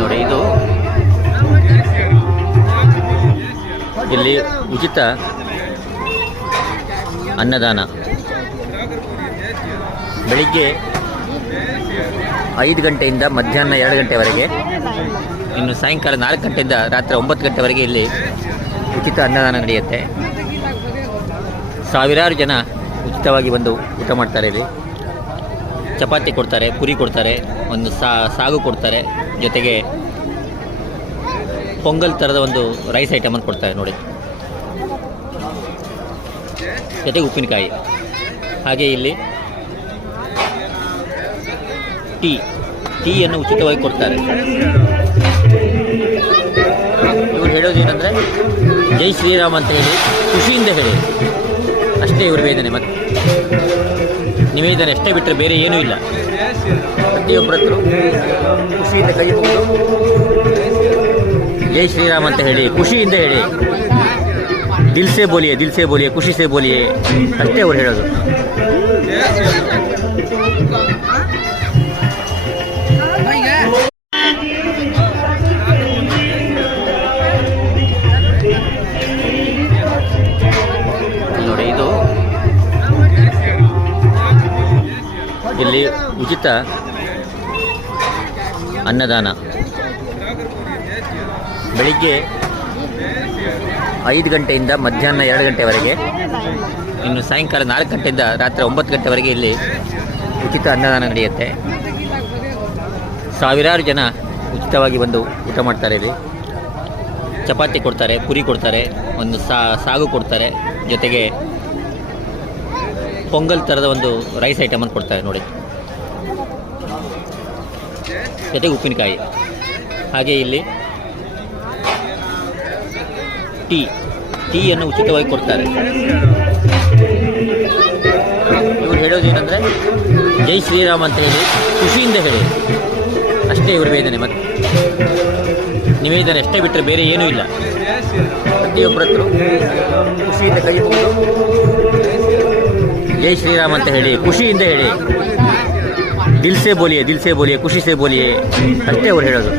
ನೋಡಿ, ಇದು ಇಲ್ಲಿ ಉಚಿತ ಅನ್ನದಾನ. ಬೆಳಿಗ್ಗೆ 5 ಗಂಟೆಯಿಂದ ಮಧ್ಯಾಹ್ನ 2 ಗಂಟೆವರೆಗೆ, ಇನ್ನು ಸಾಯಂಕಾಲ 4 ಗಂಟೆಯಿಂದ ರಾತ್ರಿ 9 ಗಂಟೆವರೆಗೆ ಇಲ್ಲಿ ಉಚಿತ ಅನ್ನದಾನ ನಡೆಯುತ್ತೆ. ಸಾವಿರಾರು ಜನ ಉಚಿತವಾಗಿ ಬಂದು ಊಟ ಮಾಡ್ತಾರೆ. ಇಲ್ಲಿ ಚಪಾತಿ ಕೊಡ್ತಾರೆ, ಪುರಿ ಕೊಡ್ತಾರೆ, ಒಂದು ಸಾಗು ಕೊಡ್ತಾರೆ, ಜೊತೆಗೆ ಪೊಂಗಲ್ ಥರದ ಒಂದು ರೈಸ್ ಐಟಮನ್ನು ಕೊಡ್ತಾರೆ ನೋಡಿ, ಜೊತೆಗೆ ಉಪ್ಪಿನಕಾಯಿ. ಹಾಗೆ ಇಲ್ಲಿ ಟೀಯನ್ನು ಉಚಿತವಾಗಿ ಕೊಡ್ತಾರೆ. ಇವ್ರು ಹೇಳೋದೇನೆಂದರೆ, ಜೈ ಶ್ರೀರಾಮ್ ಅಂತ ಹೇಳಿ ಖುಷಿಯಿಂದ ಹೇಳಿ, ಅಷ್ಟೇ ಇವ್ರ ವೇದನೆ. ಮತ್ತು ನಿವೇದನೆ ಅಷ್ಟೇ ಬಿಟ್ಟರೆ ಬೇರೆ ಏನೂ ಇಲ್ಲ. ಪ್ರತಿಯೊಬ್ಬರ ಹತ್ರ ಖುಷಿಯಿಂದ ಕೈ ಮುಗಿದು ಜೈ ಶ್ರೀರಾಮ್ ಅಂತ ಹೇಳಿ ಖುಷಿಯಿಂದ ಹೇಳಿ, ದಿಲ್ ಸೇ ಬೋಲಿಯೇ, ಖುಷಿ ಸೇ ಬೋಲಿಯೇ, ಅಷ್ಟೇ ಅವ್ರು ಹೇಳೋದು. ನೋಡಿ, ಇದು ಇಲ್ಲಿ ಉಚಿತ ಅನ್ನದಾನ. ಬೆಳಿಗ್ಗೆ 5 ಗಂಟೆಯಿಂದ ಮಧ್ಯಾಹ್ನ 2 ಗಂಟೆವರೆಗೆ, ಇನ್ನು ಸಾಯಂಕಾಲ 4 ಗಂಟೆಯಿಂದ ರಾತ್ರಿ 9 ಗಂಟೆವರೆಗೆ ಇಲ್ಲಿ ಉಚಿತ ಅನ್ನದಾನ ನಡೆಯುತ್ತೆ. ಸಾವಿರಾರು ಜನ ಉಚಿತವಾಗಿ ಬಂದು ಊಟ ಮಾಡ್ತಾರೆ. ಇಲ್ಲಿ ಚಪಾತಿ ಕೊಡ್ತಾರೆ, ಪುರಿ ಕೊಡ್ತಾರೆ, ಒಂದು ಸಾಗು ಕೊಡ್ತಾರೆ, ಜೊತೆಗೆ ಪೊಂಗಲ್ ಥರದ ಒಂದು ರೈಸ್ ಐಟಮನ್ನು ಕೊಡ್ತಾರೆ ನೋಡಿ, ಜೊತೆಗೆ ಉಪ್ಪಿನಕಾಯಿ. ಹಾಗೆ ಇಲ್ಲಿ ಟೀಯನ್ನು ಉಚಿತವಾಗಿ ಕೊಡ್ತಾರೆ. ಇವ್ರು ಹೇಳೋದೇನೆಂದರೆ, ಜೈ ಶ್ರೀರಾಮ್ ಅಂತ ಹೇಳಿ ಖುಷಿಯಿಂದ ಹೇಳಿ, ಅಷ್ಟೇ ಇವ್ರ ವೇದನೆ. ಮತ್ತು ನಿವೇದನೆ ಅಷ್ಟೇ ಬಿಟ್ಟರೆ ಬೇರೆ ಏನೂ ಇಲ್ಲ. ಪ್ರತಿಯೊಬ್ಬರ ಹತ್ರ ಖುಷಿಯಿಂದ ಕೈ ಮುಗಿದು ಜೈ ಶ್ರೀರಾಮ್ ಅಂತ ಹೇಳಿ ಖುಷಿಯಿಂದ ಹೇಳಿ, ದಿಲ್ ಸೇ ಬೋಲಿಯೇ, ಖುಷಿ ಸೇ ಬೋಲಿಯೇ, ಅಷ್ಟೇ ಅವ್ರು ಹೇಳೋದು.